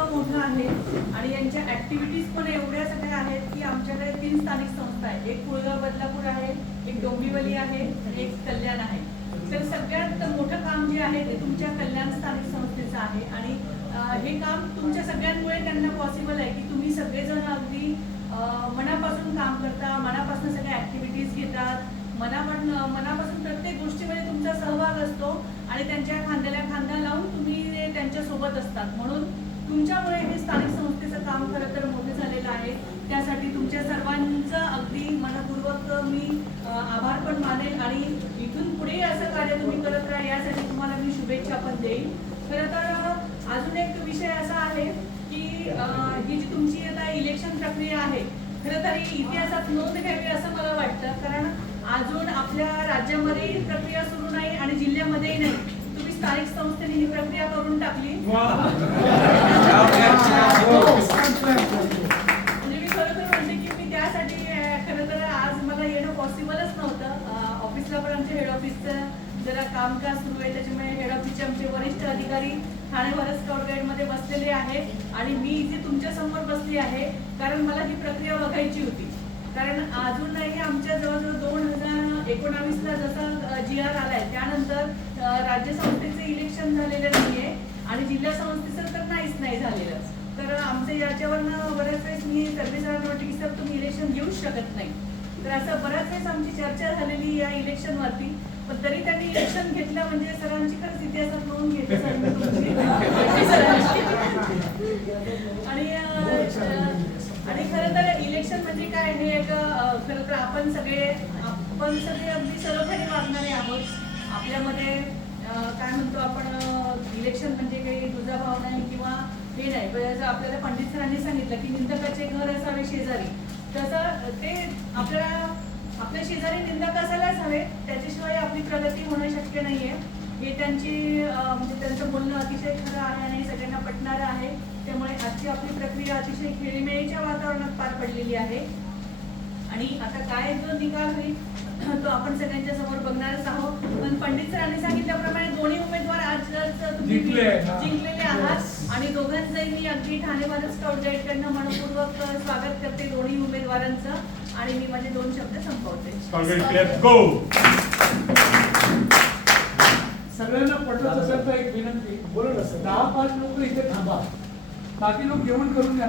इतकं मोठं आहे आणि यांच्या ऍक्टिव्हिटीज पण एवढ्या सगळ्या आहेत की आमच्याकडे 3 स्थानिक संस्था आहेत. एक कुळगाव बदलापूर आहे, एक डोंबिवली आहे आणि एक कल्याण आहे. तर सगळ्यात मोठं काम जे आहे ते तुमच्या कल्याण स्थानिक संस्थेचं आहे आणि हे काम तुमच्या सगळ्यांमुळे त्यांना पॉसिबल आहे की तुम्ही सगळेजण अगदी मनापासून काम करता, मनापासून सगळ्या ऍक्टिव्हिटीज घेतात, मनापासून प्रत्येक गोष्टीमध्ये तुमचा सहभाग असतो आणि त्यांच्या खांद्याला खांदा लावून तुम्ही त्यांच्या सोबत असतात. म्हणून तुमच्यामुळे हे स्थानिक संस्थेचं काम खरं तर मोठं झालेलं आहे. त्यासाठी तुमच्या सर्वांचं अगदी मनपूर्वक मी आभार पण मानेल आणि इथून पुढे असं कार्य तुम्ही करत राहा यासाठी तुम्हाला मी शुभेच्छा पण देईन. खरं तर अजून एक विषय असा आहे की ही जी तुमची आता इलेक्शन प्रक्रिया आहे खरं तर इतिहासात नोंद घ्यावी असं मला वाटतं. कारण अजून आपल्या राज्यामध्ये ही प्रक्रिया सुरू नाही आणि जिल्ह्यामध्येही नाही. तुम्ही स्थानिक संस्थेने ही प्रक्रिया करून टाकली. म्हणजे मी खरोखर म्हणते की मी त्यासाठी खरं तर आज मला येणं पॉसिबलच नव्हतं. ऑफिसला पण आमच्या हेड ऑफिसचं जरा कामकाज सुरू आहे त्याच्यामुळे हेड ऑफिसचे आमचे वरिष्ठ अधिकारी ठाणे भारत स्काउट गाईडमध्ये बसलेले आहेत आणि मी इथे तुमच्या समोर बसली आहे कारण मला ही प्रक्रिया बघायची होती. कारण अजूनही आमच्या जवळजवळ 2019ला जसा GR आलाय त्यानंतर राज्य संस्थेचे इलेक्शन झालेलं नाहीये आणि जिल्हा संस्थेचं तर नाहीच नाही झालेलं. तर आमचं याच्यावरनं बऱ्याच वेळेस मी सर्वेसरांना वाटतं की सर तुम्ही इलेक्शन घेऊच शकत नाही. तर असं बऱ्याच वेळेस आमची चर्चा झालेली या इलेक्शनवरती. पण तरी त्यांनी इलेक्शन घेतलं म्हणजे सरांची खरंच इतिहासात नोंद घेते सर मी तुमची. आणि खरं तर इलेक्शन म्हणजे काय हे एक खरं तर आपण सगळे अगदी सर्वखाली वागणारे आहोत. आपल्यामध्ये काय म्हणतो आपण इलेक्शन म्हणजे काही दुजाभाव नाही किंवा हे नाही. जसं आपल्याला पंडित सरांनी सांगितलं की निंदकाचे घर असावे शेजारी, तसं ते आपल्या शेजारी निंदक असायलाच हवे. त्याच्याशिवाय आपली प्रगती होणं शक्य नाहीये. हे म्हणजे त्यांचं बोलणं अतिशय खरं आहे आणि सगळ्यांना पटणारं आहे. त्यामुळे आजची आपली प्रक्रिया अतिशय खेळीमेळीच्या वातावरणात पार पडलेली आहे आणि आता काय जो निकाल होईल तो आपण सगळ्यांच्या समोर बघणारच आहोत. पण पंडित सरांनी सांगितल्याप्रमाणे दोन्ही उमेदवार आज तुम्ही जिंकलेले आहात आणि दोघांचंही मी अगदी ठाणे भारत स्काउट गाईडकडनं मनपूर्वक स्वागत करते दोन्ही उमेदवारांचं आणि मी माझे 2 शब्द संपवते. सगळ्यांना पटत असेल तर एक विनंती, 10-5 लोक इथे थांबा, बाकी लोक जेवण करून घ्या.